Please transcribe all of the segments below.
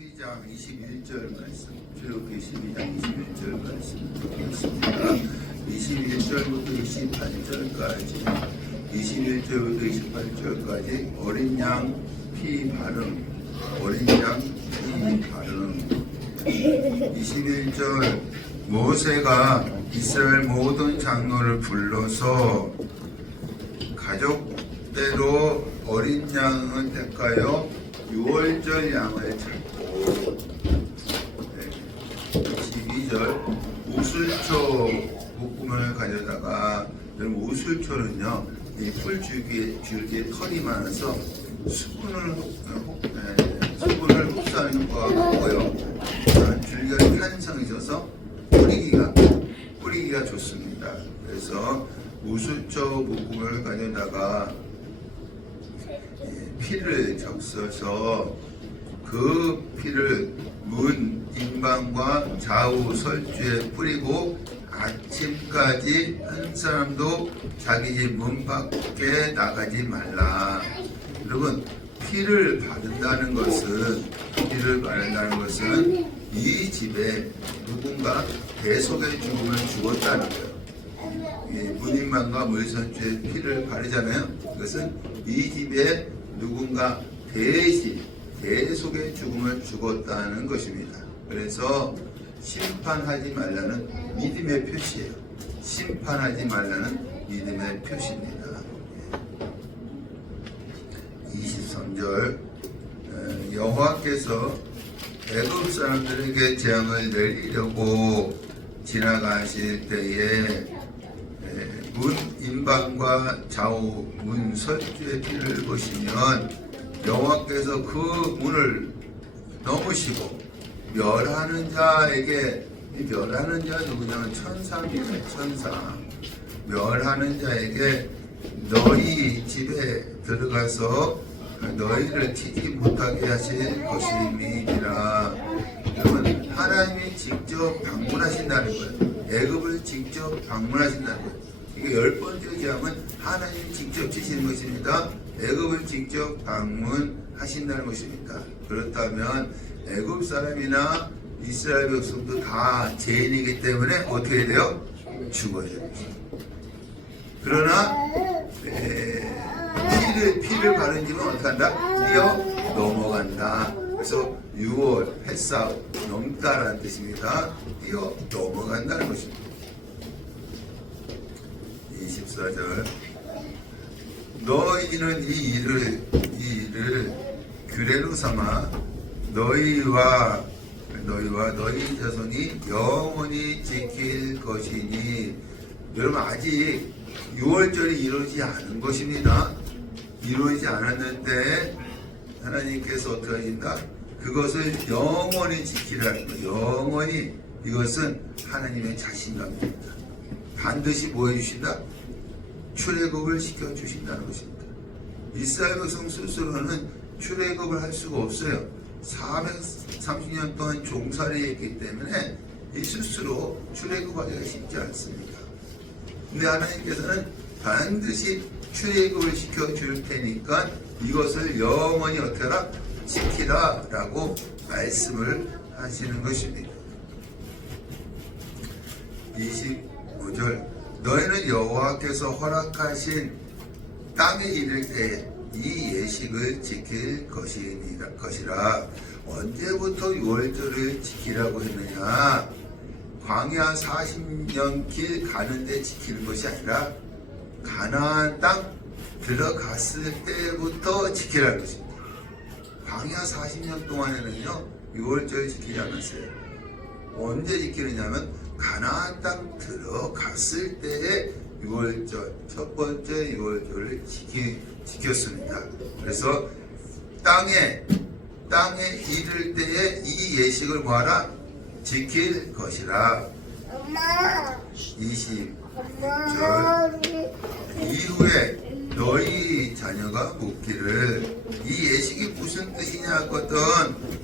12장 21절 말씀, 출애굽기 12장 21절 말씀 드리겠습니다. 21절부터 28절까지, 21절부터 28절까지 어린 양 피 발음, 어린 양 피 발음. 21절 모세가 이스라엘 모든 장로를 불러서 가족대로 어린 양을 택하여 6월절 양을 잡고, 12절 우슬초 볶음을 가져다가, 여러분 우슬초는요 이 풀줄기에 털이 많아서 수분을 흡수하는 효과가 있고요, 줄기가 탄성이 있어서 뿌리기가 좋습니다. 그래서 우슬초 볶음을 가져다가 피를 적셔서 그 피를 문 인방과 좌우 설주에 뿌리고 아침까지 한 사람도 자기 집 문 밖에 나가지 말라. 여러분, 피를 바른다는 것은 이 집에 누군가 대속의 죽음을 죽었다는 거예요. 문인방과 물선주에 피를 바르잖아요. 그것은 이 집에 누군가 대속의 죽음을 죽었다는 것입니다. 그래서 심판하지 말라는 믿음의 표시예요. 심판하지 말라는 믿음의 표시입니다. 23절 여호와께서 애굽 사람들에게 재앙을 내리려고 지나가실 때에 문 인방과 좌우 문 설주의 피를 보시면 여호와께서 그 문을 넘으시고 멸하는 자에게, 멸하는 자 누구냐면 천사입니다. 천사. 멸하는 자에게 너희 집에 들어가서 너희를 치지 못하게 하실 것임이니라. 여러분, 하나님이 직접 방문하신다는 거예요. 애굽을 직접 방문하신다는 거예요. 이게 10번째 재앙은 하나님이 직접 치시는 것입니다. 애굽을 직접 방문하신다는 것입니다. 그렇다면 애굽 사람이나 이스라엘 백성도 다 죄인이기 때문에 어떻게 해야 돼요? 죽어야 돼요. 그러나 피를 바른 집은 어떻게 한다? 뛰어 넘어간다. 그래서 6월 패싸 넘다라는 뜻입니다. 뛰어 넘어간다는 것입니다. 24절 너희는 이 일을 규례로 삼아 너희와 너희 자손이 영원히 지킬 것이니. 여러분, 아직 6월절이 이루어지지 않은 것입니다. 이루어지지 않았는데 하나님께서 어떻게 하신다? 그것을 영원히 지키라는 거예요. 영원히. 이것은 하나님의 자신감입니다. 반드시 뭐 해주신다? 출애굽을 시켜주신다는 것입니다. 이스라엘 백성 스스로는 출애굽을 할 수가 없어요. 430년 동안 종살이 했기 때문에 이 스스로 출애굽하기가 쉽지 않습니다. 근데 하나님께서는 반드시 출애굽을 시켜줄 테니까 이것을 영원히 어떻게 하라? 지키라 라고 말씀을 하시는 것입니다. 25절 너희는 여호와께서 허락하신 땅에 이를 때 이 예식을 지킬 것이라. 언제부터 6월절을 지키라고 했느냐? 광야 40년 길 가는데 지키는 것이 아니라 가나안 땅 들어갔을 때부터 지키라는 것입니다. 광야 40년 동안에는요 6월절 지키지 않았어요. 언제 지키느냐면 가나안 땅 들어갔을 때에 6월절, 첫 번째 6월절을 지켰습니다. 그래서 땅에 이를 때에 이 예식을 뭐하라? 지킬 것이라. 20절 이후에 너희 자녀가 묻기를 이 예식이 무슨 뜻이냐 하거든.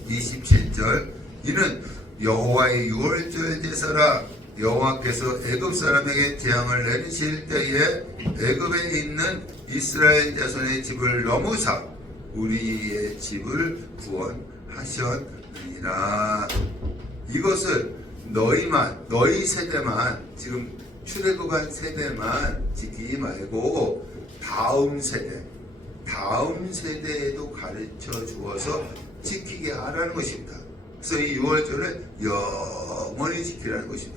27절 이는 여호와의 6월절 제사라. 여호와께서 애굽 사람에게 재앙을 내리실 때에 애굽에 있는 이스라엘 자손의 집을 넘으사 우리의 집을 구원하시리라. 하셨느니라. 이것을 너희 세대만, 지금 출애굽한 세대만 지키지 말고 다음 세대에도 가르쳐 주어서 지키게 하라는 것입니다. 그래서 이 유월절을 영원히 지키라는 것입니다.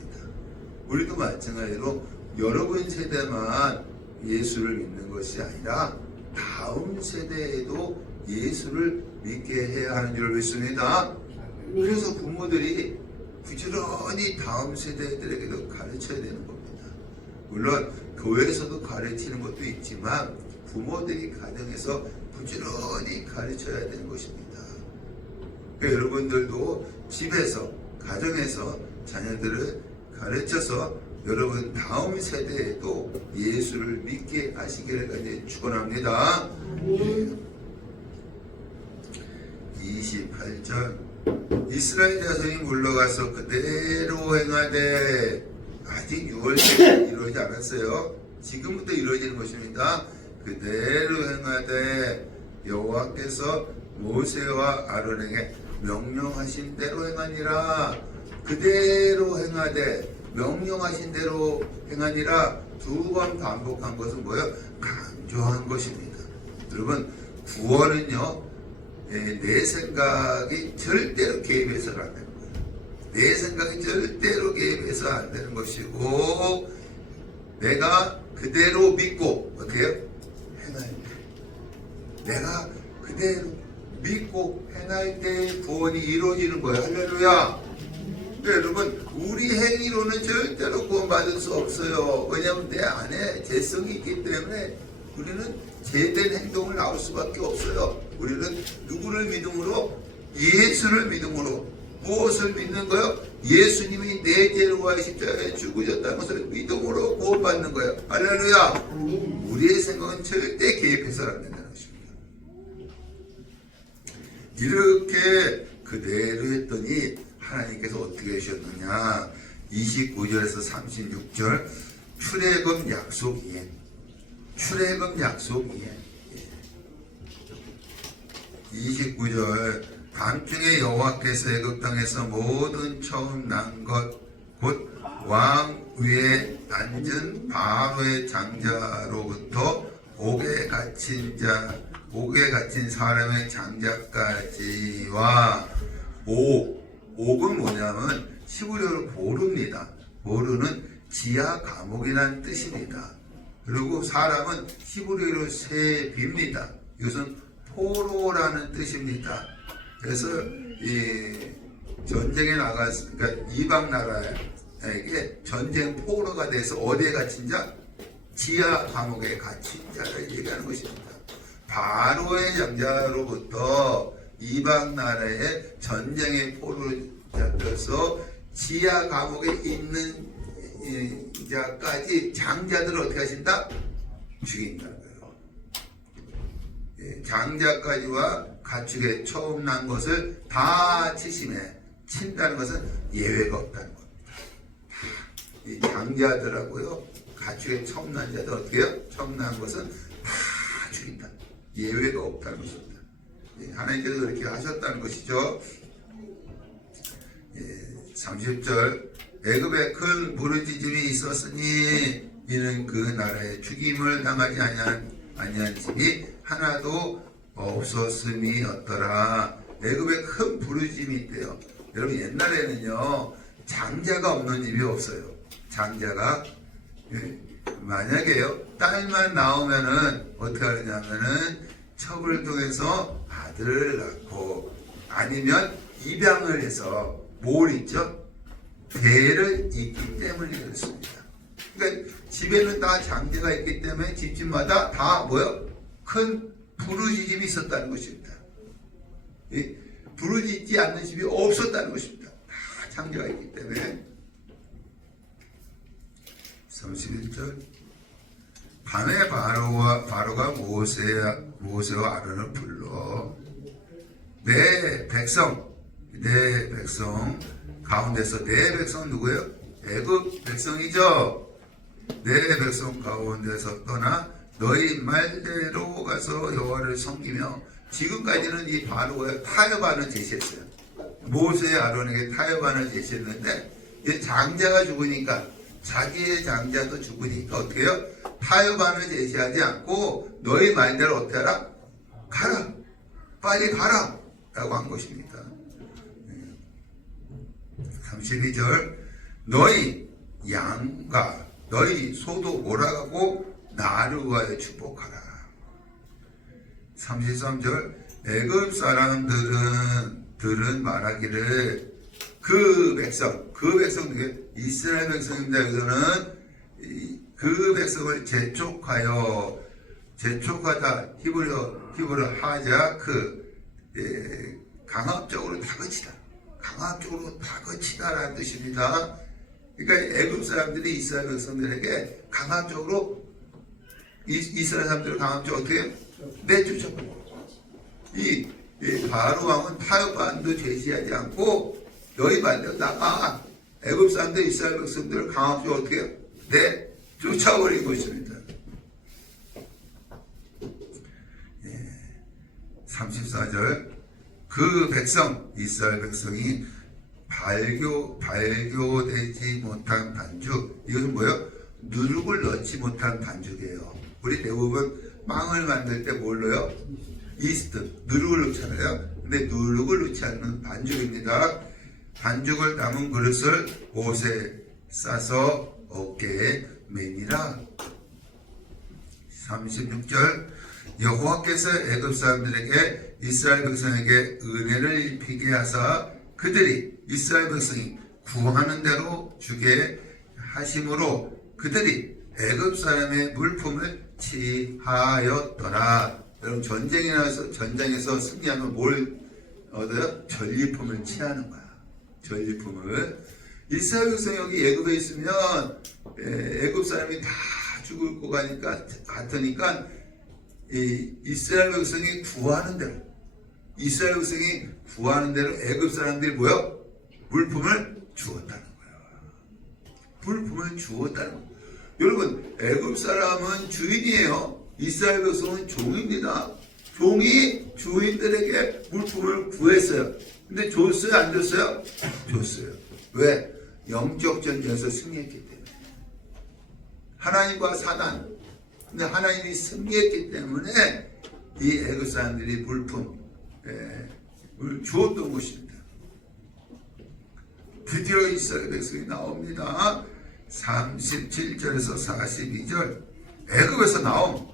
우리도 마찬가지로 여러분 세대만 예수를 믿는 것이 아니라 다음 세대에도 예수를 믿게 해야 하는 줄 믿습니다. 그래서 부모들이 부지런히 다음 세대들에게도 가르쳐야 되는 겁니다. 물론 교회에서도 가르치는 것도 있지만 부모들이 가정에서 부지런히 가르쳐야 되는 것입니다. 그러니까 여러분들도 집에서, 가정에서 자녀들을 가르쳐서 여러분 다음 세대에도 예수를 믿게 하시기를 축원합니다. 28절 이스라엘 자손이 물러가서 그대로 행하되, 아직 6월절이 이루어지지 않았어요. 지금부터 이루어지는 것입니다. 그대로 행하되 여호와께서 모세와 아론에게 명령하신 대로 행하니라. 그대로 행하되 명령하신 대로 행하니라. 두 번 반복한 것은 뭐예요? 강조한 것입니다. 여러분, 구원은요, 내 생각이 절대로 개입해서는 안 되는 거예요. 내 생각이 절대로 개입해서 안 되는 것이고, 내가 그대로 믿고 어떻게 해요? 행할 때, 내가 그대로 믿고 행할 때 구원이 이루어지는 거예요. 할렐루야. 여러분, 우리 행위로는 절대로 구원받을 수 없어요. 왜냐하면 내 안에 죄성이 있기 때문에 우리는 제된 행동을 나올 수밖에 없어요. 우리는 누구를 믿음으로? 예수를 믿음으로. 무엇을 믿는 거예요? 예수님이 내 죄를 위하여 십자가에 죽으셨다는 것을 믿음으로 구원받는 거예요. 할렐루야. 우리의 생각은 절대 개입해서는 안 된다는 것입니다. 이렇게 그대로 했더니 하나님께서 어떻게 하셨느냐. 29절에서 36절 출애굽 약속 이행. 출애굽 약속 이행. 29절 밤중에 여호와께서 애굽 땅에서 모든 처음 난 것 곧 왕 위에 앉은 바로의 장자로부터 옥에 갇힌 사람의 장자까지와 옥은 뭐냐면 히브리어로 보르입니다. 보르는 지하 감옥이라는 뜻입니다. 그리고 사람은 히브리어로 세비입니다. 이것은 포로라는 뜻입니다. 그래서 이 전쟁에 나갔으니까 이방 나라에게 전쟁 포로가 돼서 어디에 갇힌 자? 지하 감옥에 갇힌 자를 얘기하는 것입니다. 바로의 장자로부터 이방 나라의 전쟁의 포로로 잡혀서 지하 감옥에 있는 자까지 장자들을 어떻게 하신다? 죽인다는 거예요. 장자까지와 가축에 처음 난 것을 다 친다는 것은 예외가 없다는 겁니다. 이 장자들하고요, 가축에 처음 난 자들 어떻게 해요? 처음 난 것은 다 죽인다. 예외가 없다는 것입니다. 하나님께서 그렇게 하셨다는 것이죠. 30절 애굽에 큰 부르짖음이 있었으니 이는 그 나라에 죽임을 당하지 아니한 집이 하나도 없었음이었더라. 애굽에 큰 부르짖음이 있대요. 여러분, 옛날에는요 장자가 없는 집이 없어요. 장자가 만약에요 딸만 나오면은 어떻게 하느냐면은 첩을 통해서 아들을 낳고 아니면 입양을 해서 뭘 있죠? 배를 잇기 때문에 그렇습니다. 그러니까 집에는 다 장자가 있기 때문에 집집마다 다 뭐요? 큰 부르짖음이 있었다는 것입니다. 부르짖지 않는 집이 없었다는 것입니다. 다 장자가 있기 때문에. 31절 밤에 바로가 모세와 아론을 불러 내 백성 가운데서 내 백성은 누구예요? 애굽 백성이죠. 내 백성 가운데서 떠나 너희 말대로 가서 여호와를 섬기며 지금까지는 이 바로가 타협안을 제시했어요. 모세 아론에게 타협안을 제시했는데 이제 장자가 죽으니까 자기의 장자도 죽으니까 어떻게 해요? 타협안을 제시하지 않고 너희 말대로 어떻게 하라? 가라. 빨리 가라. 라고 한 것입니다. 32절 너희 양과 너희 소도 몰아가고 나를 위하여 축복하라. 33절 애굽 사람들은 말하기를 그 백성 누구예요? 이스라엘 백성입니다. 여기서는 그 백성을 재촉하다 히브리 하자 강압적으로 다그치다라는 뜻입니다. 그러니까 애굽 사람들이 이스라엘 백성들에게 강압적으로 이스라엘 사람들을 강압적으로 어떻게 내쫓아버려요. 이 바로 왕은 타협안도 제시하지 않고 너희 말대로 나가 애굽 사람들 이스라엘 백성들을 강압적으로 어떻게 내쫓아버린 것입니다. 34절 그 백성 이스라엘 백성이 발교되지 못한 반죽 이것은 뭐예요? 누룩을 넣지 못한 반죽이에요. 우리 대부분 빵을 만들 때 뭘 넣어요? 이스트, 누룩을 넣잖아요. 근데 누룩을 넣지 않는 반죽입니다. 반죽을 담은 그릇을 옷에 싸서 어깨에 매니라. 36절 여호와께서 애굽 사람들에게 이스라엘 백성에게 은혜를 입히게 하사 그들이 이스라엘 백성이 구하는 대로 주게 하심으로 그들이 애굽 사람의 물품을 취하였더라. 여러분 전쟁에서 승리하면 뭘 얻어요? 전리품을 취하는 거야. 전리품을. 이스라엘 백성이 여기 애굽에 있으면 애굽 사람이 다 죽을 것 같으니까 이스라엘 백성이 구하는 대로 애굽 사람들이 뭐요? 물품을 주었다는 거예요. 물품을 주었다는 거예요. 여러분 애굽 사람은 주인이에요. 이스라엘 백성은 종입니다. 종이 주인들에게 물품을 구했어요. 근데 줬어요? 안 줬어요? 줬어요. 왜? 영적 전쟁에서 승리했기 때문에. 하나님과 사단. 근데 하나님이 승리했기 때문에 이 애굽 사람들이 물품을 주었던 것입니다. 드디어 이스라엘 백성이 나옵니다. 37절에서 42절 애굽에서 나옴.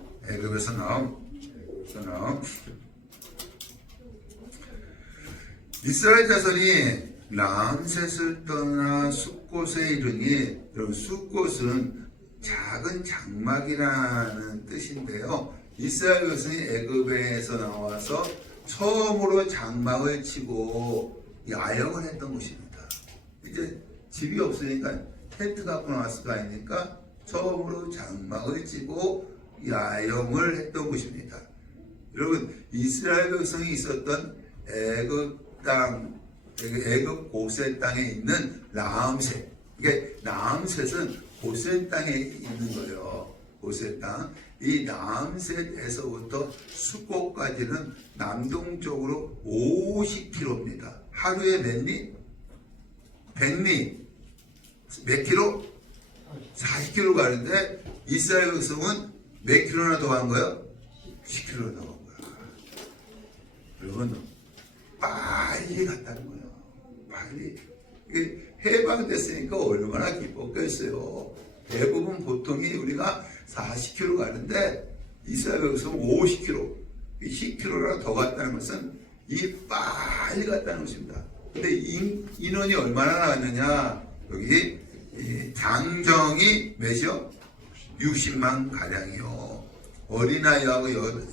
이스라엘 자손이 람셋을 떠나 숫곳에 이르니 여러분 숫곳은 작은 장막이라는 뜻인데요. 이스라엘 백성이 애굽에서 나와서 처음으로 장막을 치고 야영을 했던 곳입니다. 이제 집이 없으니까 텐트 갖고 나왔을 거 아닙니까? 처음으로 장막을 치고 야영을 했던 곳입니다. 여러분 이스라엘 백성이 있었던 애굽 고센 땅에 있는 람셋. 이게 람셋은 고센 땅에 있는 거예요. 고센 땅. 이 람셋에서부터 숫곳까지는 남동쪽으로 50km입니다. 하루에 몇 리? 100리. 몇 킬로? 40km 가는데 이스라엘 백성은 몇 킬로나 더 간 거예요? 10km 더 간 거야. 여러분 빨리 갔다는 거예요. 빨리. 이게 해방됐으니까 얼마나 기뻤겠어요. 대부분 보통이 우리가 40km 가는데 이스라엘 백성은 50km, 10km나 더 갔다는 것은 이 빨리 갔다는 것입니다. 근데 인원이 얼마나 나왔느냐? 여기 장정이 몇이요? 60만 가량이요. 어린아이하고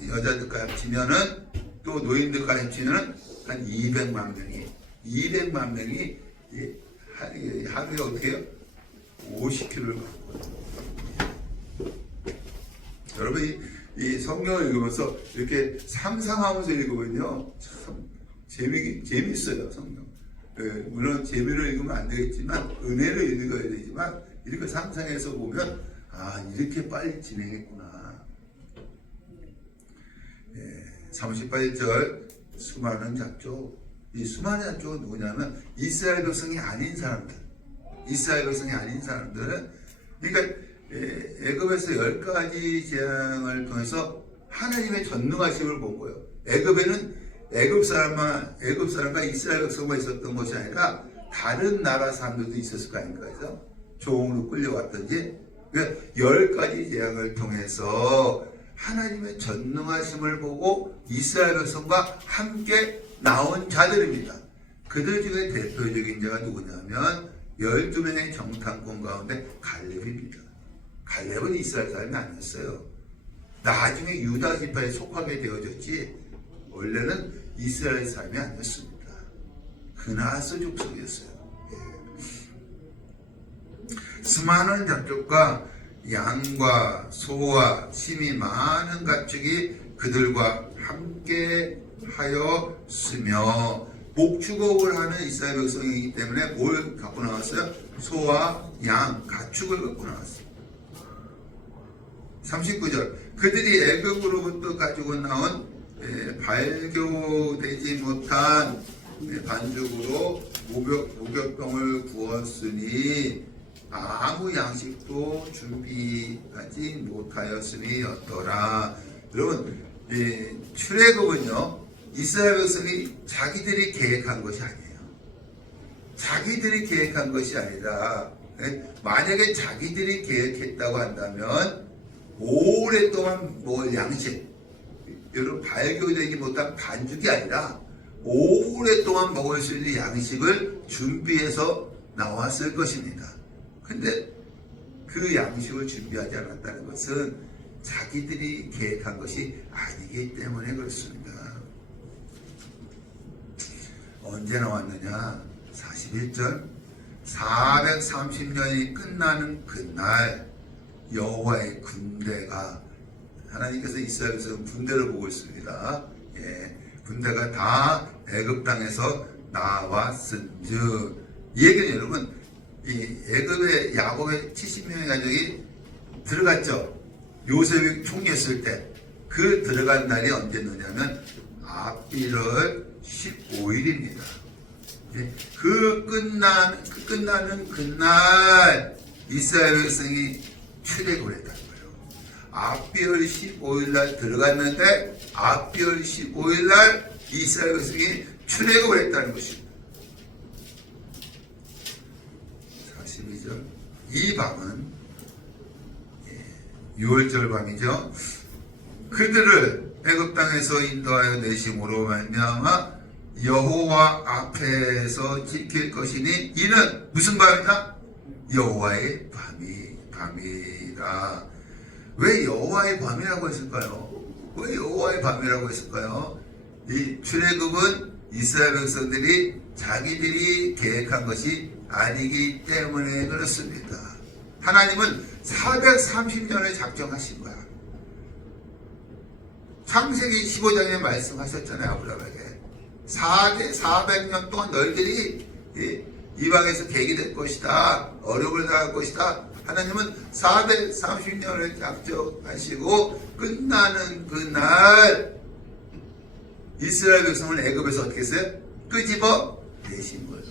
여자들까지 합치면은 또 노인들까지 합치면은 한 200만 명이 하루에 어떻게 해요? 50km를 가고. 여러분 이 성경을 읽으면서 이렇게 상상하면서 읽으면요 참 재밌어요. 성경. 물론 재미로 읽으면 안 되겠지만 은혜로 읽어야 되지만 이렇게 상상해서 보면 아 이렇게 빨리 진행했구나. 38절 수많은 잡족. 이 수많은 잡족은 누구냐면 이스라엘 백성이 아닌 사람들. 이스라엘 백성이 아닌 사람들은 그러니까 애굽에서 10가지 재앙을 통해서 하나님의 전능하심을 본 거예요. 애굽에는 애굽 사람과 이스라엘 백성만 있었던 것이 아니라 다른 나라 사람들도 있었을 거 아닙니까? 그래서 종으로 끌려왔던지 그러니까 10가지 재앙을 통해서 하나님의 전능하심을 보고 이스라엘 백성과 함께 나온 자들입니다. 그들 중에 대표적인 자가 누구냐면 12명의 정탐꾼 가운데 갈렙입니다. 갈렙은 이스라엘 사람이 아니었어요. 나중에 유다 지파에 속하게 되어졌지 원래는 이스라엘 사람이 아니었습니다. 그나스 족속이었어요. 수많은 잡족과 양과 소와 심이 많은 가축이 그들과 함께 하였으며 목축업을 하는 이스라엘 백성이기 때문에 뭘 갖고 나왔어요? 소와 양, 가축을 갖고 나왔어요. 39절 그들이 애굽으로부터 가지고 나온 발교되지 못한 반죽으로 목욕병을 구웠으니 아무 양식도 준비하지 못하였으니였더라. 여러분 출애굽은요 이스라엘 백성이 자기들이 계획한 것이 아니에요. 자기들이 계획한 것이 아니라 만약에 자기들이 계획했다고 한다면 오랫동안 뭐 양식 여러분 발교되지 못한 반죽이 아니라 오랫동안 먹을 수 있는 양식을 준비해서 나왔을 것입니다. 근데 그 양식을 준비하지 않았다는 것은 자기들이 계획한 것이 아니기 때문에 그렇습니다. 언제 나왔느냐? 41절 430년이 끝나는 그날 여호와의 군대가 하나님께서 이스라엘에서 군대를 보고 있습니다. 군대가 다 애굽 땅에서 나왔은즉 이 얘기는 여러분 이 애굽의 야곱의 70명의 가족이 들어갔죠. 요셉이 총리했을 때 그 들어간 날이 언제였냐면 앞일월 15일입니다. 그 끝나는 그날 이스라엘 백성이 출애굽을 했다는 거예요. 앞비월 15일 날 들어갔는데 앞비월 15일 날 이스라엘 백성이 출애굽을 했다는 것입니다. 42절 이 밤은 6월절 밤이죠. 그들을 애굽 땅에서 인도하여 내심으로 말미암아 여호와 앞에서 지킬 것이니 이는 무슨 밤이다? 여호와의 밤이라. 왜 여호와의 밤이라고 했을까요? 왜 여호와의 밤이라고 했을까요? 이 출애굽은 이스라엘 백성들이 자기들이 계획한 것이 아니기 때문에 그렇습니다. 하나님은 430년을 작정하신 거야. 창세기 15장에 말씀하셨잖아요. 아브라함에게 400년 동안 너희들이 이방에서 계기 될 것이다. 어려움을 당할 것이다. 하나님은 430년을 작정하시고 끝나는 그날 이스라엘 백성은 애굽에서 어떻게 했어요? 끄집어 내신 거예요.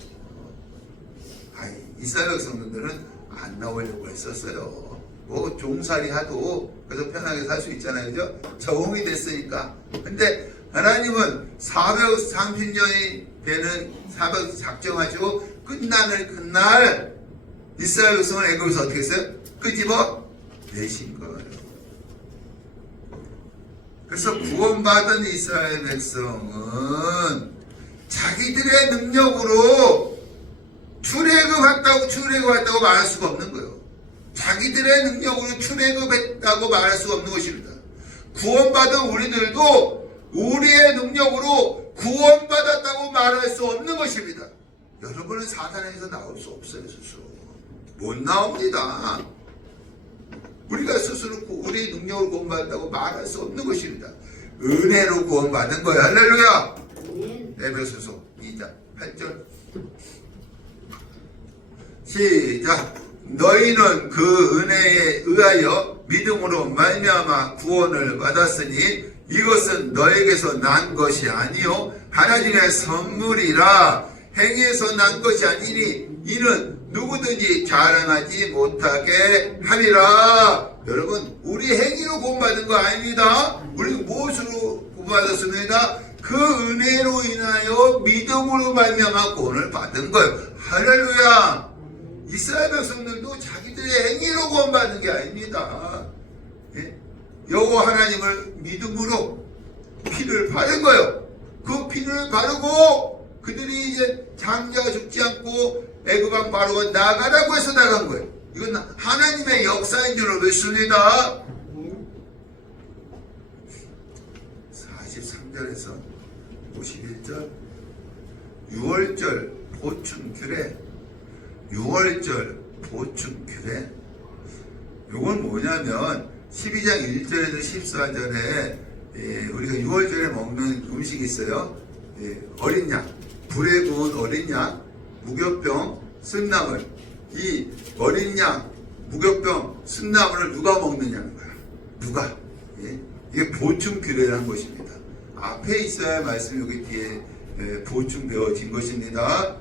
이스라엘 백성들은 안 나오려고 했었어요. 뭐 종살이 하도 그래서 편하게 살 수 있잖아요. 그죠? 적응이 됐으니까. 근데 하나님은 430년이 되는 400 작정하시고 끝나는 그날 이스라엘 백성은 애굽에서 어떻게 했어요? 끄집어 내신 거예요. 그래서 구원받은 이스라엘 백성은 자기들의 능력으로 출애굽했다고 말할 수가 없는 거예요. 자기들의 능력으로 출애굽했다고 말할 수가 없는 것입니다. 구원받은 우리들도 우리의 능력으로 구원받았다고 말할 수 없는 것입니다. 여러분은 사단에서 나올 수 없어요. 스스로 못 나옵니다. 우리가 스스로 우리 능력으로 구원받았다고 말할 수 없는 것입니다. 은혜로 구원받은 거예요. 할렐루야. 에베소서 2장 8절 시작. 너희는 그 은혜에 의하여 믿음으로 말미암아 구원을 받았으니 이것은 너에게서 난 것이 아니요 하나님의 선물이라. 행위에서 난 것이 아니니 이는 누구든지 자랑하지 못하게 함이라. 여러분, 우리 행위로 구원받은 거 아닙니다. 우리 무엇으로 구원받았습니다? 그 은혜로 인하여 믿음으로 말미암아 구원을 받은 거예요. 할렐루야. 이스라엘 백성들도 자기들의 행위로 구원받은 게 아닙니다. 예? 여호와 하나님을 믿음으로 피를 바른 거예요. 그 피를 바르고 그들이 이제 장자가 죽지 않고 애굽 왕 바로가 나가라고 해서 나간 거예요. 이건 하나님의 역사인 줄 믿습니다. 43절에서 51절 6월절 보충규례 6월절 보충규례. 요건 뭐냐면 12장 1절에서 14절에 우리가 6월절에 먹는 음식이 있어요. 어린 양, 불에 구운 어린 양, 무교병, 쓴나물. 이 어린 양, 무교병, 쓴나물을 누가 먹느냐는 거야. 누가? 이게 보충규례라는 것입니다. 앞에 있어야 말씀이 여기 뒤에 보충되어진 것입니다.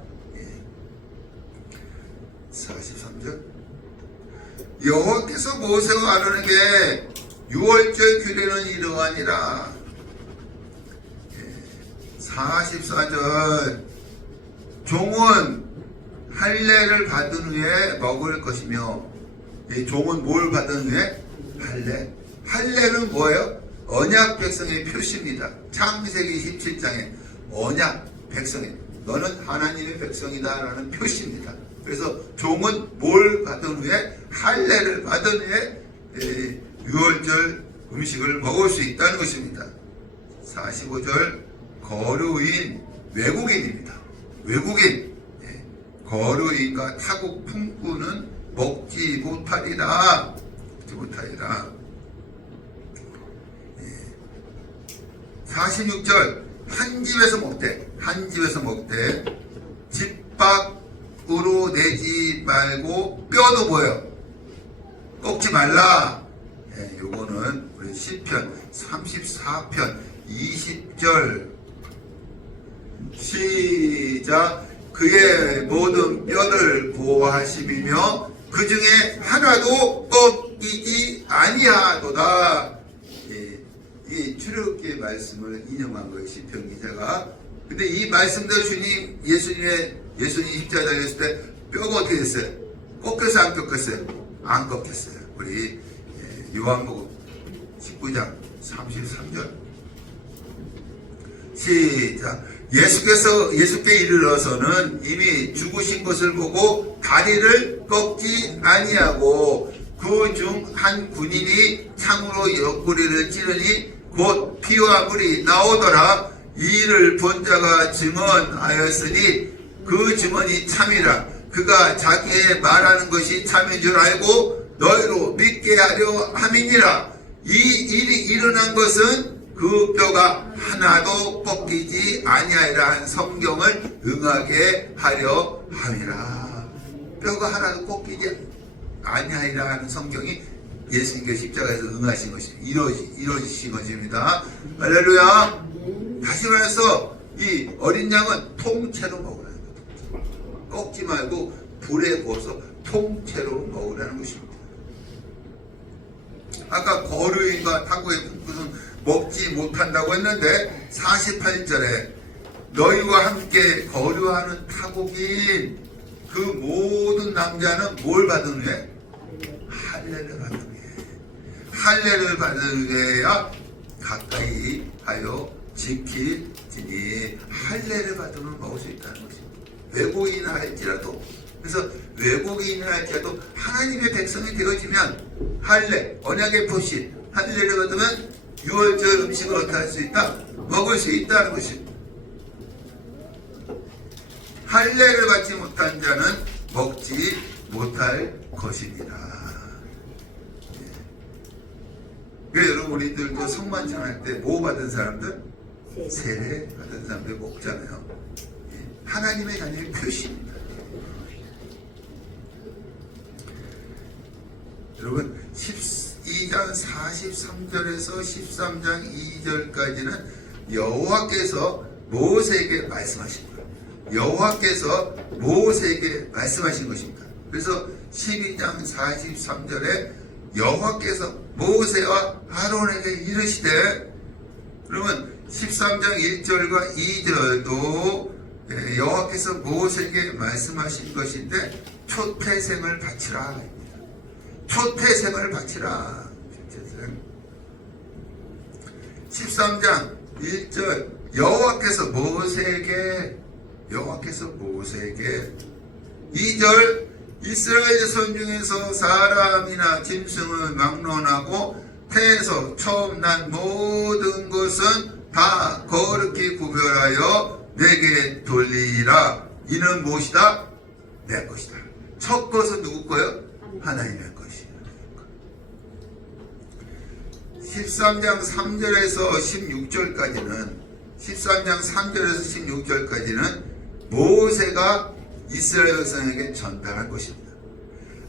43절 여호와께서 모세와 아론에게 6월절 규례는 이러하니라. 44절 종은 할례를 받은 후에 먹을 것이며. 이 종은 뭘 받은 후에? 할례. 할례는 뭐예요? 언약 백성의 표시입니다. 창세기 17장에 언약 백성이 너는 하나님의 백성이다 라는 표시입니다. 그래서 종은 뭘 받은 후에? 할례를 받은 후에 6월절 음식을 먹을 수 있다는 것입니다. 45절 거류인 외국인입니다. 외국인. 거류인과 타국 품꾼은 먹지 못하리라. 먹지 못하리라. 46절 한 집에서 먹되 한 집에서 먹되 집 밖으로 내지 말고 뼈도 뭐예요? 꺾지 말라. 요거는 우리 시편 34편 20절 시작. 그의 모든 뼈를 보호하심이며 그 중에 하나도 꺾이지 아니하도다. 이 출애굽기의 말씀을 인용한 거예요, 시편 기자가. 근데 이 말씀대로 예수님이 십자가에 달렸을 때 뼈가 어떻게 됐어요? 꺾였어요, 안 꺾였어요? 안 꺾였어요. 우리 요한복음 19장 33절 시작. 예수께 이르러서는 이미 죽으신 것을 보고 다리를 꺾지 아니하고 그 중 한 군인이 창으로 옆구리를 찌르니 곧 피와 물이 나오더라. 이 일을 본 자가 증언하였으니 그 증언이 참이라. 그가 자기의 말하는 것이 참인 줄 알고 너희로 믿게 하려 함이니라. 이 일이 일어난 것은 그 뼈가 하나도 꺾이지 아니하리라 한 성경을 응하게 하려 함이라. 뼈가 하나도 꺾이지 아니하리라 하는 성경이 예수님께서 십자가에서 응하신 것입니다. 이루어지신 것입니다. 할렐루야. 다시 말해서 이 어린 양은 통째로 먹으라는 거죠. 꺾지 말고 불에 구워서 통째로 먹으라는 것입니다. 아까 거류인과 타국의 품꾼은 먹지 못한다고 했는데 48절에 너희와 함께 거류하는 타국인 그 모든 남자는 뭘 받은 후에? 할례를 받은 후에. 할례를 받은 후에야 가까이 하여 지키지니 할례를 받으면 먹을 수 있다는 것입니다. 외국인을 할지라도. 그래서 외국인을 할지라도 하나님의 백성이 되어지면 할례, 언약의 표시, 할례를 받으면 6월절 음식을 어떻게 할 수 있다? 먹을 수 있다는 것입니다. 할례를 받지 못한 자는 먹지 못할 것입니다. 여러분, 우리들도 성만찬 할 때 뭐 받은 사람들? 세례 받은 사람들 먹잖아요. 하나님의 자녀의 표시입니다. 여러분, 이 12장 43절에서 13장 2절까지는 여호와께서 모세에게 말씀하신 거예요. 여호와께서 모세에게 말씀하신 것입니다. 그래서 12장 43절에 여호와께서 모세와 아론에게 이르시되, 그러면 13장 1절과 2절도 여호와께서 모세에게 말씀하신 것인데 초태생을 바치라. 초태생을 바치라. 초태생. 13장 1절 여호와께서 모세에게 2절 이스라엘 자손 중에서 사람이나 짐승을 막론하고 태에서 처음 난 모든 것은 다 거룩히 구별하여 내게 돌리라. 이는 무엇이다? 내 것이다. 첫 것은 누구 거요? 하나님의 것이야. 13장 3절에서 16절까지는 모세가 이스라엘 백성에게 전달한 것입니다.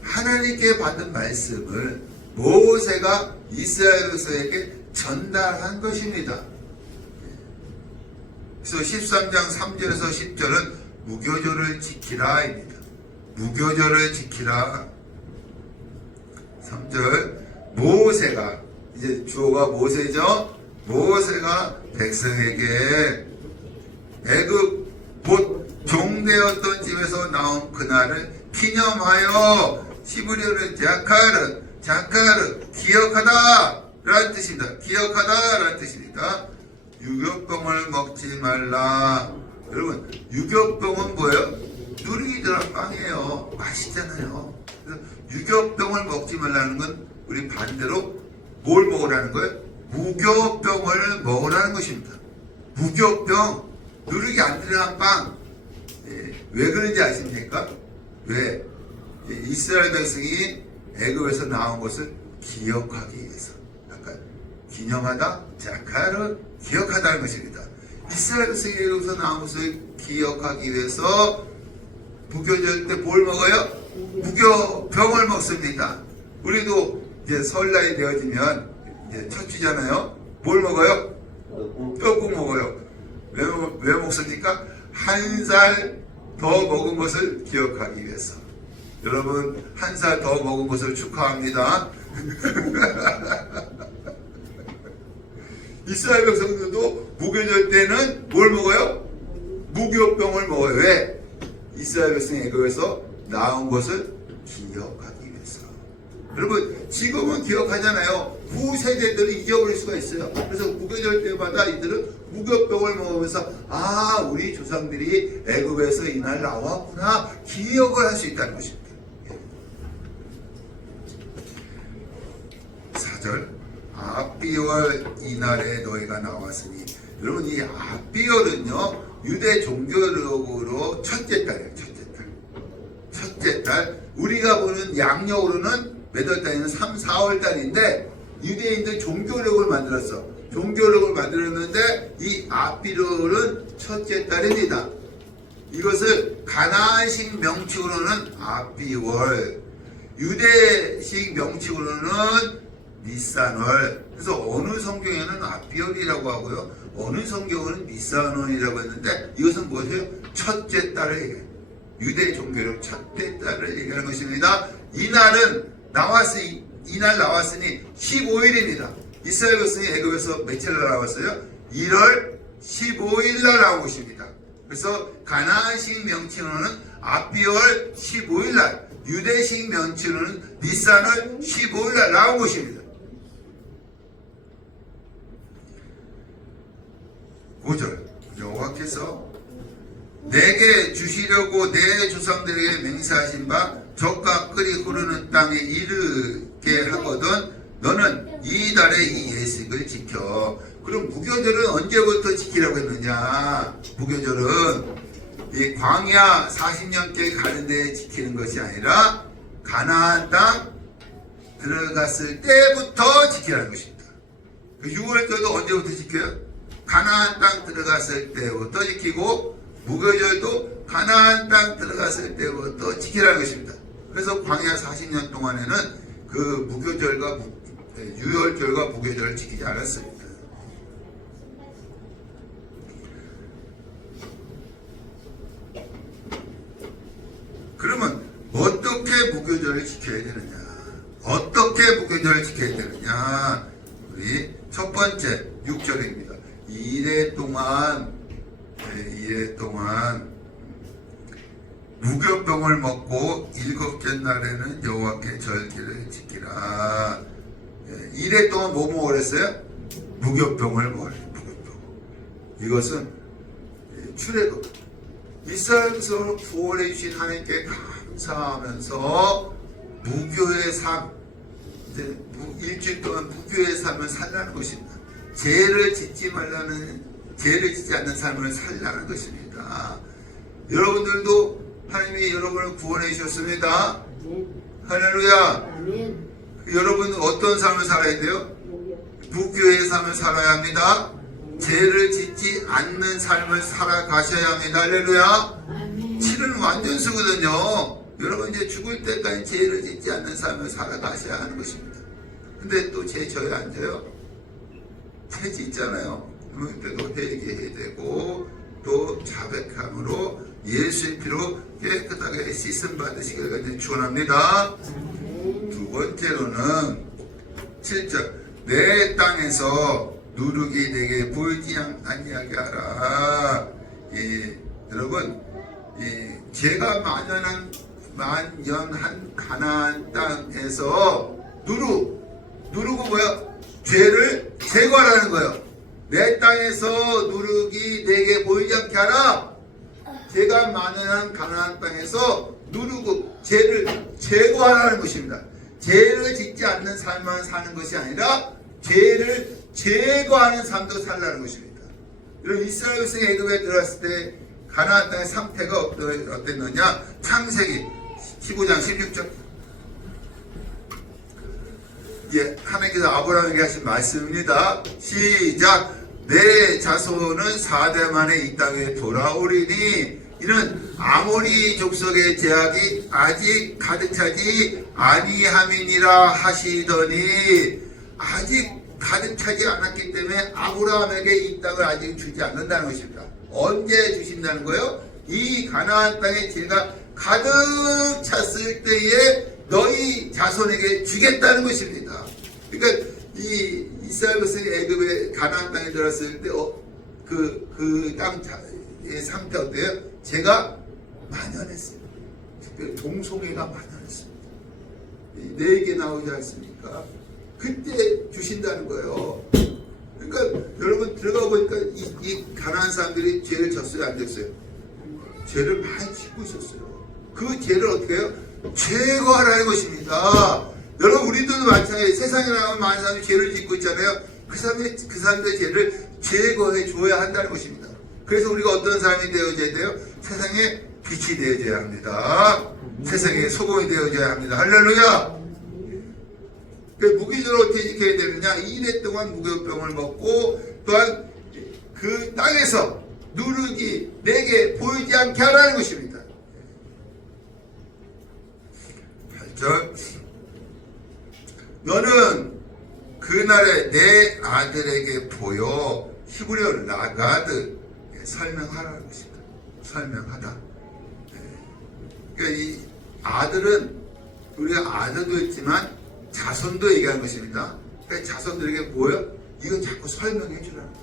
하나님께 받은 말씀을 모세가 이스라엘 백성에게 전달한 것입니다. 그래서 13장 3절에서 10절은 무교절을 지키라입니다. 무교절을 지키라. 3절 모세가, 이제 주어가 모세죠. 모세가 백성에게 애굽 곧 종되었던 집에서 나온 그날을 기념하여 시브리오는 자카르 기억하다 라는 뜻입니다. 기억하다 라는 뜻입니다. 유교병을 먹지 말라. 여러분, 유교병은 뭐예요? 누리기들한 빵이에요. 맛있잖아요. 그래서 유교병을 먹지 말라는 건 우리 반대로 뭘 먹으라는 거예요? 무교병을 먹으라는 것입니다. 무교병, 누르기 안 들어간 빵. 왜 그런지 아십니까? 왜? 이스라엘 백성이 애굽에서 나온 것을 기억하기 위해서. 약간 기념하다, 자카르, 기억하다는 것입니다. 이스라엘 백성이 애굽에서 나온 것을 기억하기 위해서 무교절 때 뭘 먹어요? 무교병을 먹습니다. 우리도 이제 설날이 되어지면 이제 첫 주잖아요. 뭘 먹어요? 떡국 먹어요. 왜 먹습니까? 한 살 더 먹은 것을 기억하기 위해서. 여러분, 한 살 더 먹은 것을 축하합니다. 이스라엘 백성들도 무교절 때는 뭘 먹어요? 무교병을 먹어요. 왜? 이스라엘 백성이 애굽에서 나온 것을 기억하기 위해서. 여러분, 지금은 기억하잖아요. 후 세대들은 잊어버릴 수가 있어요. 그래서 무교절 때마다 이들은 무교병을 먹으면서 우리 조상들이 애굽에서 이날 나왔구나 기억을 할 수 있다는 것입니다. 4절 아비월 이날에 너희가 나왔으니, 여러분 이 아비월은요 유대 종교력으로 첫째 달이에요. 첫째 달. 우리가 보는 양력으로는 몇 월 달에는 3, 4월 달인데 유대인들 종교력을 만들었어. 종교력을 만들었는데 이 아비월은 첫째 달입니다. 이것을 가나안식 명칭으로는 아비월, 유대식 명칭으로는 니산월. 그래서 어느 성경에는 아비월이라고 하고요, 어느 성경은 니산월이라고 했는데 이것은 무엇이에요? 첫째 달을 얘기해요. 유대 종교력 첫째 달을 얘기하는 것입니다. 이날 나왔으니 15일입니다. 이스라엘 백성이 애굽에서 며칠 날 나왔어요? 1월 15일 날 나온 것입니다. 그래서 가나안식 명칭으로는 아비월 15일 날, 유대식 명칭으로는 니산월 15일 날 나온 것입니다. 5절 여호와께서 내게 주시려고 내 조상들에게 맹세하신 바 적과 끓이 흐르는 땅에 이르게 하거든 너는 이 달에 이 예식을 지켜. 그럼 무교절은 언제부터 지키라고 했느냐? 무교절은 이 광야 40년께 가는 데에 지키는 것이 아니라 가나안 땅 들어갔을 때부터 지키라는 것입니다. 6월절도 언제부터 지켜요? 가나안 땅 들어갔을 때부터 지키고, 무교절도 가나안 땅 들어갔을 때부터 지키라는 것입니다. 그래서 광야 40년 동안에는 그 무교절과 유월절과 무교절을 지키지 않았습니다. 그러면 어떻게 무교절을 지켜야 되느냐? 어떻게 무교절을 지켜야 되느냐? 우리 첫 번째 6절입니다. 이래 동안 무교병을 먹고 일곱째 날에는 여호와께 절기를 지키라. 이래 동안 뭐 먹으랬어요? 무교병을 먹으래요. 무교병. 이것은 출애굽 이스라엘 백성을 구원해 주신 하나님께 감사하면서 무교의 삶, 일주일 동안 무교의 삶을 살라는 것입니다. 죄를 짓지 않는 삶을 살라는 것입니다. 여러분들도 하나님이 여러분을 구원해 주셨습니다. 할렐루야. 여러분은 어떤 삶을 살아야 돼요? 무교의 삶을 살아야 합니다. 죄를 짓지 않는 삶을 살아가셔야 합니다. 할렐루야. 치는 완전수거든요. 여러분 이제 죽을 때까지 죄를 짓지 않는 삶을 살아가셔야 하는 것입니다. 근데 또 죄 져야 안 져요? 죄 짓잖아요. 그때도 회개해야 되고 또 자백함으로 예수의 피로 깨끗하게 씻음 받으시기를 축원합니다. 두 번째로는 7절 내 땅에서 누룩이 내게 보이지 아니하게 하라. 여러분 죄가 만연한 가나안 땅에서 누룩은 뭐야? 죄를 제거하라는 거예요. 내 땅에서 누룩이 내게 보이지 않게 하라. 죄가 만연한 가나안 땅에서 죄를 제거하라는 것입니다. 죄를 짓지 않는 삶만 사는 것이 아니라 죄를 제거하는 삶도 살라는 것입니다. 여러분 이스라엘 백성이 애굽에 들어갔을 때 가나안 땅의 상태가 어땠느냐? 창세기 15장 16절. 하나님께서 아브라함에게 하신 말씀입니다. 시작. 내 자손은 4대 만에 이 땅에 돌아오리니 이는 아모리 족속의 제약이 아직 가득 차지 아니함이니라 하시더니 아직 가득 차지 않았기 때문에 아브라함에게 이 땅을 아직 주지 않는다는 것입니다. 언제 주신다는 거예요? 이 가나안 땅에 죄가 가득 찼을 때에 너희 자손에게 주겠다는 것입니다. 그러니까 이 이스라엘 백성이 애굽의 가나안 땅에 들어갔을 때 그 땅의 상태 어때요? 죄가 만연했어요. 동성애가 만연했습니다. 4개 나오지 않습니까? 그때 주신다는 거예요. 그러니까 여러분 들어가 보니까 이 가나안 사람들이 죄를 졌어요, 안 졌어요? 죄를 많이 짓고 있었어요. 그 죄를 어떻게 해요? 제거하라는 것입니다. 여러분 우리들도 마찬가지예요. 세상에 나가면 많은 사람이 죄를 짓고 있잖아요. 그 사람들의 죄를 제거해 줘야 한다는 것입니다. 그래서 우리가 어떤 사람이 되어져야 돼요? 세상에 빛이 되어져야 합니다. 세상에 소금이 되어져야 합니다. 할렐루야. 무교절을 어떻게 지켜야 되느냐? 2년 동안 무교병을 먹고 또한 그 땅에서 누룩이 내게 보이지 않게 하라는 것입니다. 8절 너는 그날에 내 아들에게 보여 히브리어 라가드 설명하라는 것입니다. 설명하다. 그러니까 이 아들은 우리가 아들도 있지만 자손도 얘기하는 것입니다. 그러니까 자손들에게 뭐예요? 이거 자꾸 설명해 주라는 거예요.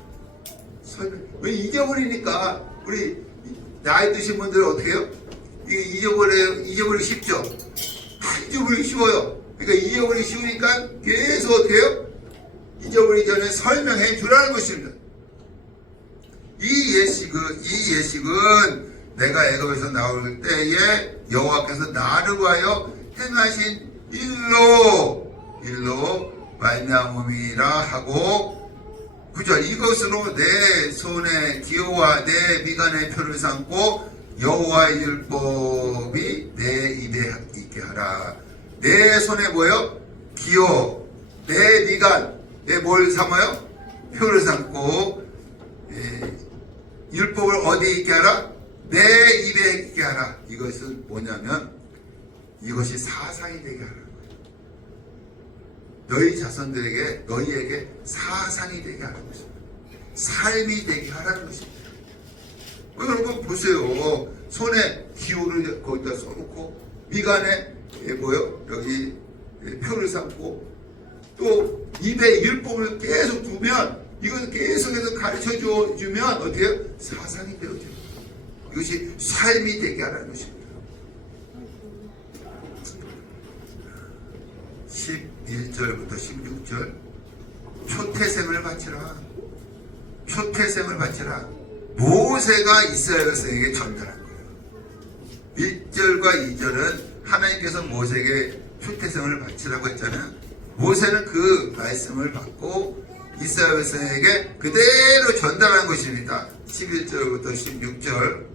왜 잊어버리니까 우리 나이 드신 분들은 어떻게 해요? 이게 잊어버리기 쉽죠? 잊어버리기 쉬워요. 그러니까 잊어버리기 쉬우니까 계속 어떻게 해요? 잊어버리기 전에 설명해 주라는 것입니다. 이 예식은 내가 애굽에서 나올 때에 여호와께서 나를 위하여 행하신 일로 말미암음이라 하고 9절 이것으로 내 손에 기호와 내 미간의 표를 삼고 여호와의 율법이 내 입에 있게 하라. 내 손에 뭐예요? 기호, 내 미간, 내 뭘 삼아요? 표를 삼고 율법을 어디 있게 하라? 내 입에 있게 하라. 이것은 뭐냐면 이것이 사상이 되게 하라는 거예요. 너희 자손들에게 너희에게 사상이 되게 하는 것입니다. 삶이 되게 하라는 것입니다. 여러분 보세요. 손에 기호를 거기다 써놓고 미간에 여기 표를 삼고 또 입에 율법을 계속 두면 이것을 계속해서 가르쳐 주면 어떻게 해요? 사상이 되어져요. 이것이 삶이 되게 하라는 것입니다. 11절부터 16절 초태생을 바치라. 초태생을 바치라. 모세가 이스라엘 백성에게 전달한 거예요. 1절과 2절은 하나님께서 모세에게 초태생을 바치라고 했잖아요. 모세는 그 말씀을 받고 이스라엘 백성에게 그대로 전달한 것입니다. 11절부터 16절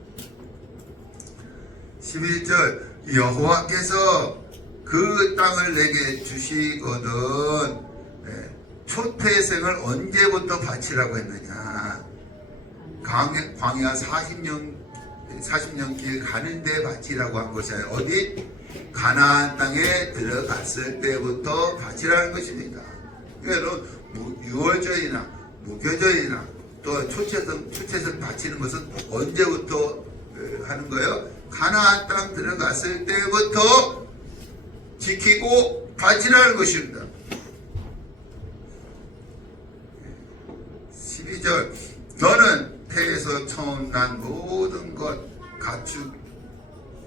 11절 여호와께서 그 땅을 내게 주시거든 초태생을 언제부터 바치라고 했느냐. 광야 40년 길 가는데 바치라고 한 것이 아니라 어디? 가나안 땅에 들어갔을 때부터 바치라는 것입니다. 그러니까 유월절이나 무교절이나 또 초채선 바치는 것은 언제부터 하는 거예요? 가나안 땅 들어갔을 때부터 지키고 바치라는 것입니다. 12절 너는 태에서 처음 난 모든 것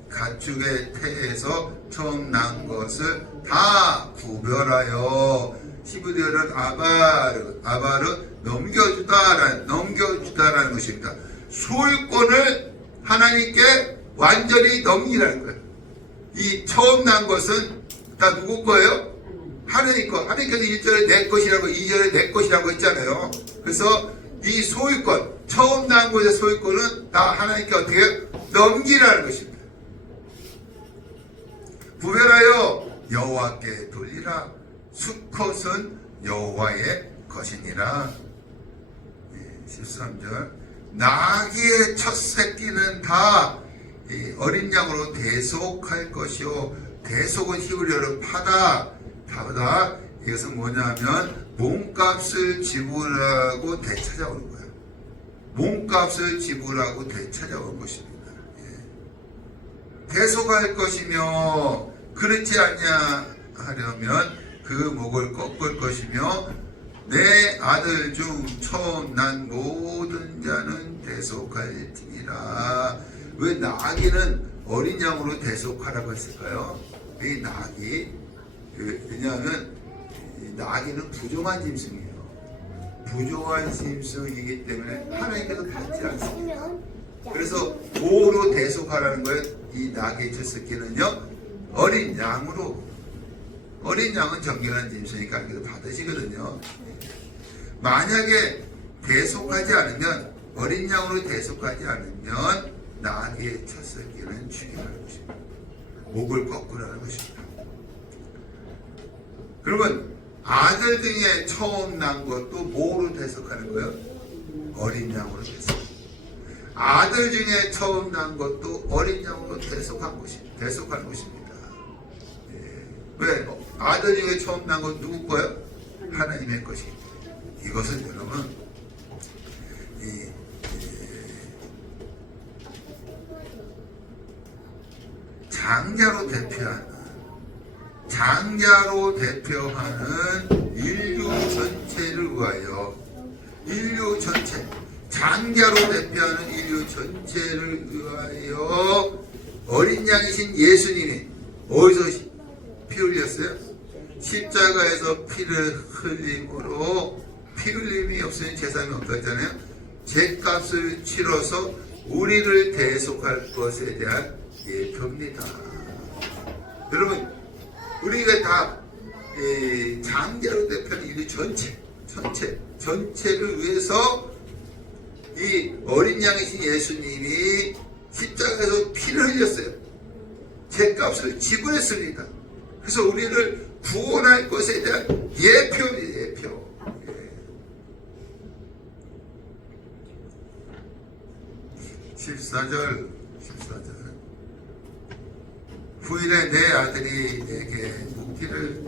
가축의 태에서 처음 난 것을 다 구별하여 11절은 아바르 넘겨주다라는 것입니다. 소유권을 하나님께 완전히 넘기라는 거예요. 이 처음 난 것은 다 누구 거예요? 하나님 거. 하나님께서 1절에 내 것이라고 2절에 내 것이라고 했잖아요. 그래서 이 소유권, 처음 난 것의 소유권은 다 하나님께 어떻게 넘기라는 것입니다. 구별하여 여호와께 돌리라. 수컷은 여호와의 것이니라. 13절 나귀의 첫 새끼는 다 어린 양으로 대속할 것이요. 대속은 히브리어로 파다. 이것은 뭐냐면 몸값을 지불하고 되찾아오는 거예요. 몸값을 지불하고 되찾아온 것입니다. 대속할 것이며 그렇지 않냐 하려면 그 목을 꺾을 것이며 내 아들 중 처음 난 모든 자는 대속할지니라. 왜 나귀는 어린 양으로 대속하라고 했을까요? 이 나귀 왜냐하면 나귀는 부정한 짐승이에요. 부정한 짐승이기 때문에 하나님께서 받지 않습니다. 그래서 뭐로 대속하라는 거예요? 이 나귀의 첫 새끼는요 어린 양으로. 어린 양은 정결한 짐승이니까 하나님께서 받으시거든요. 만약에 대속하지 않으면 어린 양으로 대속하지 않으면 나귀의 첫 새끼는 죽이라는 것입니다. 목을 꺾으라는 것입니다. 그러면 아들 중에 처음 난 것도 뭐로 대속하는 거예요? 어린 양으로 대속. 아들 중에 처음 난 것도 어린 양으로 대속하는 것입니다. 왜? 아들 중에 처음 난 건 누구 거예요? 하나님의 것입니다. 이것은 여러분 장자로 대표하는 인류 전체를 위하여 장자로 대표하는 인류 전체를 위하여 어린 양이신 예수님이 어디서 피 흘렸어요? 십자가에서 피를 흘림으로 피 흘림이 없으면 제사함이 없다 했잖아요. 죄값을 치러서 우리를 대속할 것에 대한 예표입니다. 여러분 우리가 다 장자로 대표하는 인류 전체를 위해서 이 어린 양이신 예수님이 십자가에서 피를 흘렸어요. 죄값을 지불했습니다. 그래서 우리를 구원할 것에 대한 예표입니다. 예표. 14절 후일에 내 아들이 내게 묵기를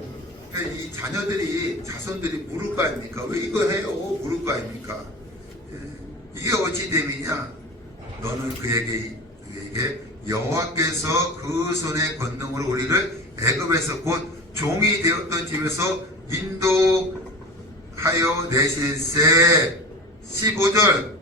이 자녀들이 자손들이 물을 거 아닙니까? 왜 이거 해요? 물을 거 아닙니까? 이게 어찌 됨이냐? 너는 그에게 여호와께서 그 손의 권능으로 우리를 애굽에서 곧 종이 되었던 집에서 인도하여 내실세. 15절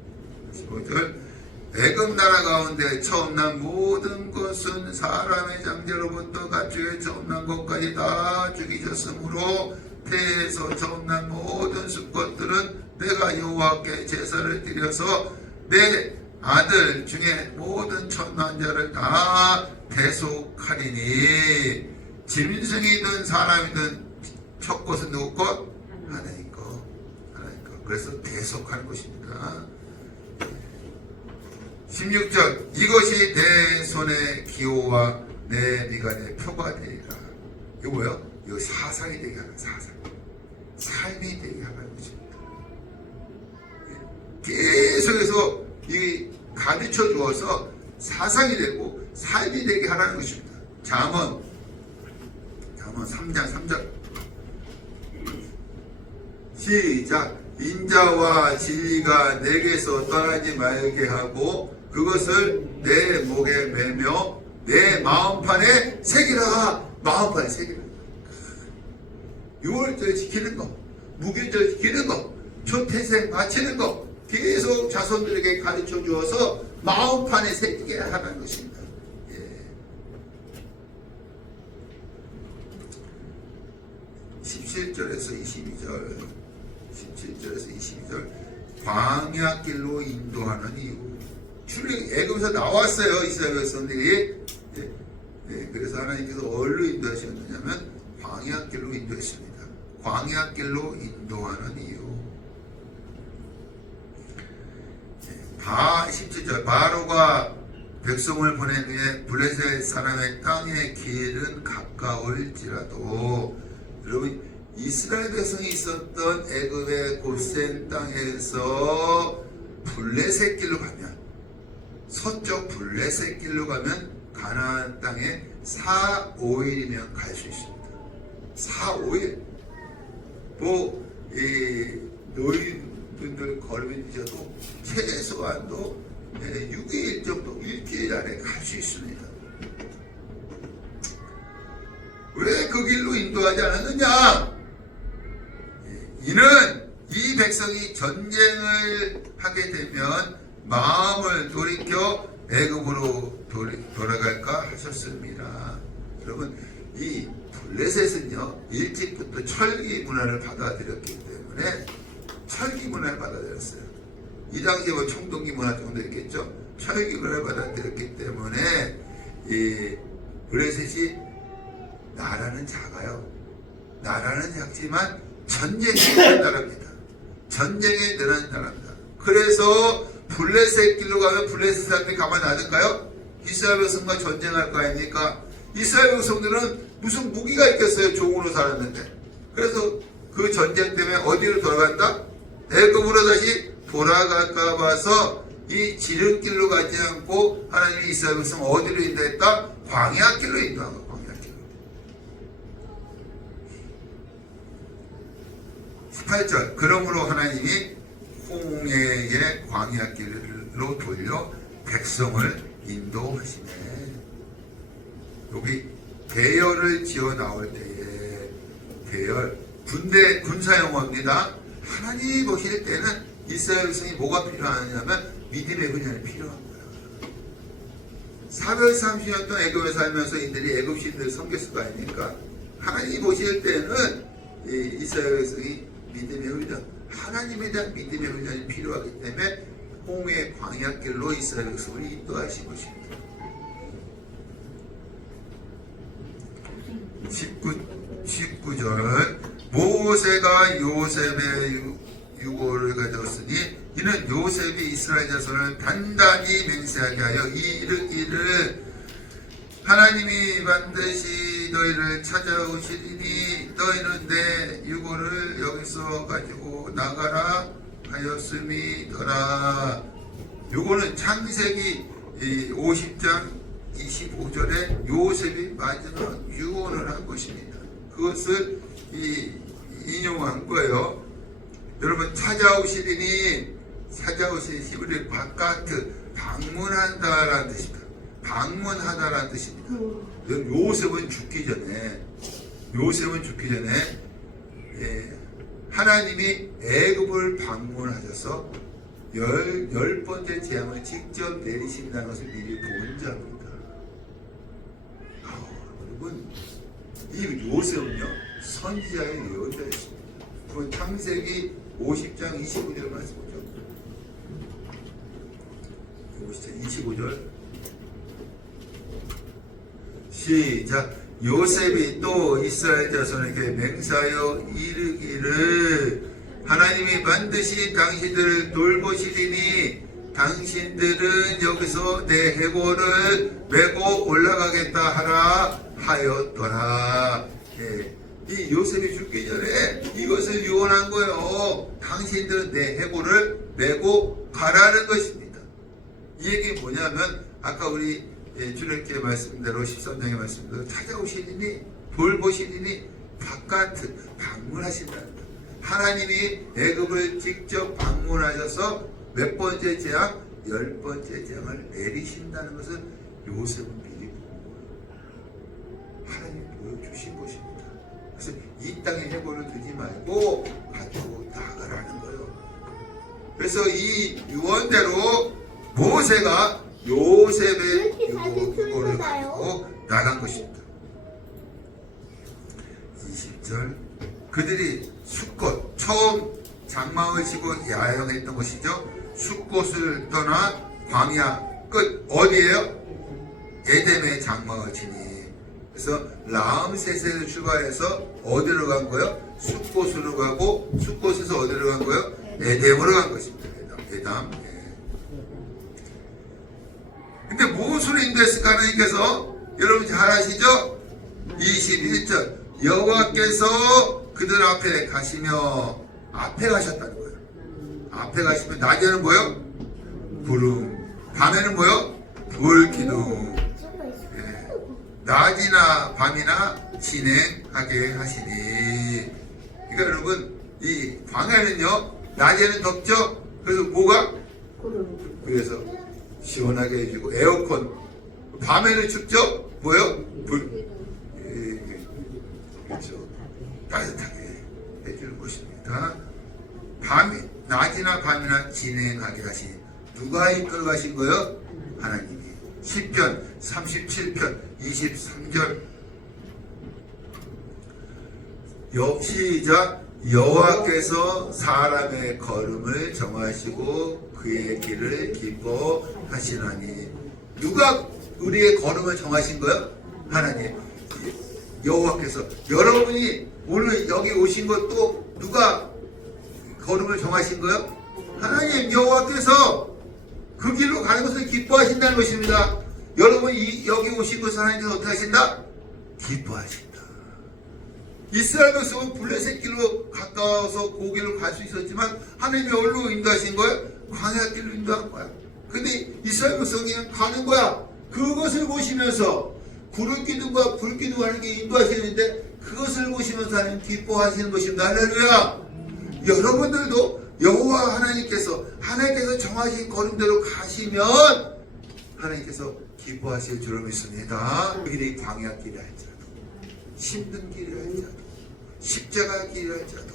애굽 나라 가운데 처음 난 모든 것은 사람의 장제로부터 가축의 처음 난 것까지 다 죽이셨으므로 태에서 처음 난 모든 수컷들은 내가 여호와께 제사를 드려서 내 아들 중에 모든 천만 자를 다 대속하리니 짐승이든 사람이든 첫 것은 누구 것? 하나님 것. 그래서 대속하는 것입니다. 16절 이것이 내 손의 기호와 내 미간의 표가 되리라. 이거 뭐예요? 이거 사상이 되게 하는 사상. 삶이 되게 하는 것입니다. 계속해서 이 가르쳐 주어서 사상이 되고 삶이 되게 하라는 것입니다. 잠언 3장 3절 시작. 인자와 진리가 내게서 떠나지 말게 하고 그것을 내 목에 매며 내 마음판에 새기라. 마음판에 새기라. 6월절 지키는 거, 무교절 지키는 거, 초태생 바치는 거 계속 자손들에게 가르쳐 주어서 마음판에 새기게 하는 것입니다. 17절에서 22절 광야길로 인도하는 이유. 출애굽 애굽에서 나왔어요. 이스라엘 백성들이. 그래서 하나님께서 어디로 인도하셨느냐면 광야길로 인도했습니다. 광야길로 인도하는 이유. 17절 바로가 백성을 보낸 후에 블레셋 사람의 땅의 길은 가까울지라도. 여러분 이스라엘 백성이 있었던 애굽의 고센 땅에서 블레셋 길로 가면, 서쪽 블레셋 길로 가면 가나안 땅에 4, 5일이면 갈 수 있습니다. 4, 5일. 이 노인분들 걸음이 늦어도 최소한도 6일 정도, 일주일 안에 갈 수 있습니다. 왜 그 길로 인도하지 않았느냐? 이는 이 백성이 전쟁을 하게 되면 마음을 돌이켜 애굽으로 돌아갈까 하셨습니다. 여러분 이 블레셋은요 일찍부터 철기 문화를 받아들였기 때문에 철기 문화를 받아들였어요. 이 당시에 뭐 청동기 문화 정도 있겠죠. 철기 문화를 받아들였기 때문에 이 블레셋이 나라는 작아요. 나라는 작지만 전쟁에 능한 나라입니다. 전쟁에 능한 나라입니다. 그래서 블레셋 길로 가면 블레셋 사람들이 가만히 놔둘까요? 이스라엘 백성과 전쟁할 거 아닙니까? 이스라엘 백성들은 무슨 무기가 있겠어요? 종으로 살았는데. 그래서 그 전쟁 때문에 어디로 돌아간다? 애굽으로 다시 돌아갈까 봐서 이 지름길로 가지 않고 하나님이 이스라엘 백성 어디로 인도했다? 광야길로 인도한 거예요. 18절 그러므로 하나님이 홍해의 광야길로 돌려 백성을 인도하시네. 여기 대열을 지어 나올 때에 대열 군대 군사용어입니다. 하나님이 보실 때는 이스라엘 백성이 뭐가 필요하냐면 믿음의 훈련이 필요한 거야. 430년 동안 애굽에 살면서 이들이 애굽 신들을 섬겼을 거 아닙니까? 하나님이 보실 때는 이스라엘 백성이 믿음의 훈련, 하나님에 대한 믿음의 훈련이 필요하기 때문에 홍해 광야길로 이스라엘 백성을 인도하신 것입니다. 19절 모세가 요셉의 유고를 가졌으니 이는 요셉이 이스라엘 자손을 단단히 맹세하게 하여 이르기를 하나님이 반드시 너희를 찾아오시리니 너희는 내 유고를 여기서 가지고 나가라 하였음이더라. 요거는 창세기 50장 25절에 요셉이 마지막 유언을 한 것입니다. 그것을 인용한 거예요. 여러분 찾아오시리니 히브리 바카트 방문한다라는 뜻입니다. 방문하다라는 뜻입니다. 요셉은 죽기 전에 하나님이 애굽을 방문하셔서 열 번째 재앙을 직접 내리신다는 것을 미리 본 자입니다. 여러분 이 요셉은요 선지자의 예언자였습니다. 그건 창세기 50장 25절 말씀이죠. 50장 25절 시작. 요셉이 또 이스라엘 자손에게 맹세하여 이르기를 하나님이 반드시 당신들을 돌보시리니 당신들은 여기서 내 해골을 메고 올라가겠다 하라 하였더라. 이 요셉이 죽기 전에 이것을 유언한 거예요. 당신들은 내 해골을 메고 가라는 것입니다. 이 얘기는 뭐냐면 아까 우리 주님께 말씀대로 13장의 말씀대로 찾아오시리니 돌보시리니 바깥 방문하신다는 거예요. 하나님이 애굽을 직접 방문하셔서 몇 번째 재앙? 10번째 재앙을 내리신다는 것을 요셉은 미리 본 거예요. 하나님이 보여주신 것입니다. 그래서 이 땅에 해골을 두지 말고 가지고 나가라는 거예요. 그래서 이 유언대로 모세가 요셉의 유언을 가지고 나간 것입니다. 20절 그들이 숫곳 처음 장막을 치고 야영했던 것이죠. 숫곳을 떠나 광야 끝 어디예요? 에덴의 장막을 치니. 그래서 라암세스에서 출발해서 어디로 간 거예요? 숫곳으로 가고 숫곳에서 어디로 간 거예요? 에덴으로 간 것입니다. 에덴. 근데 무엇으로 인도했을까 하나님께서? 여러분 잘 아시죠? 21절 여호와께서 그들 앞에 가시며 앞에 가셨다는 거예요. 앞에 가시면 낮에는 뭐요? 구름, 밤에는 뭐요? 불기둥. 낮이나 밤이나 진행하게 하시니. 그러니까 여러분 이 광야는요 낮에는 덥죠. 그래서 뭐가? 그래서 시원하게 해주고 에어컨. 밤에는 춥죠. 뭐요? 불. 그렇죠. 따뜻하게 해주는 것입니다. 낮이나 밤이나 진행하게 하신 누가 이끌어 가신 거예요? 하나님이. 10편 37편 23절 시작. 여호와께서 사람의 걸음을 정하시고 그의 길을 기뻐하시나니. 누가 우리의 걸음을 정하신 거예요? 하나님. 여호와께서. 여러분이 오늘 여기 오신 것도 누가 걸음을 정하신 거예요? 하나님. 여호와께서 그 길로 가는 것을 기뻐하신다는 것입니다. 여러분이 여기 오신 것을 하나님께서 어떻게 하신다? 기뻐하신다. 이스라엘 백성은 블레셋 길로 가까워서 그 길로 갈 수 있었지만 하나님이 어디로 인도하신 거예요? 광야 길로 인도한 거야. 근데 이스라엘 백성이 가는 거야. 그것을 보시면서 구름 기둥과 불 기둥 하는 게 인도하시는데 그것을 보시면서 하나님 기뻐하시는 것입니다. 할렐루야. 여러분들도 여호와 하나님께서 정하신 걸음대로 가시면 하나님께서 기뻐하실 줄을 믿습니다. 그 길이 광야 길이 할지라도 힘든 길이 할지라도 십자가 길이 할지라도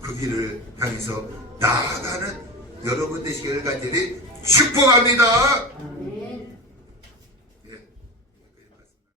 그 길을 향해서 나아가는 여러분 되시기를 간절히 축복합니다.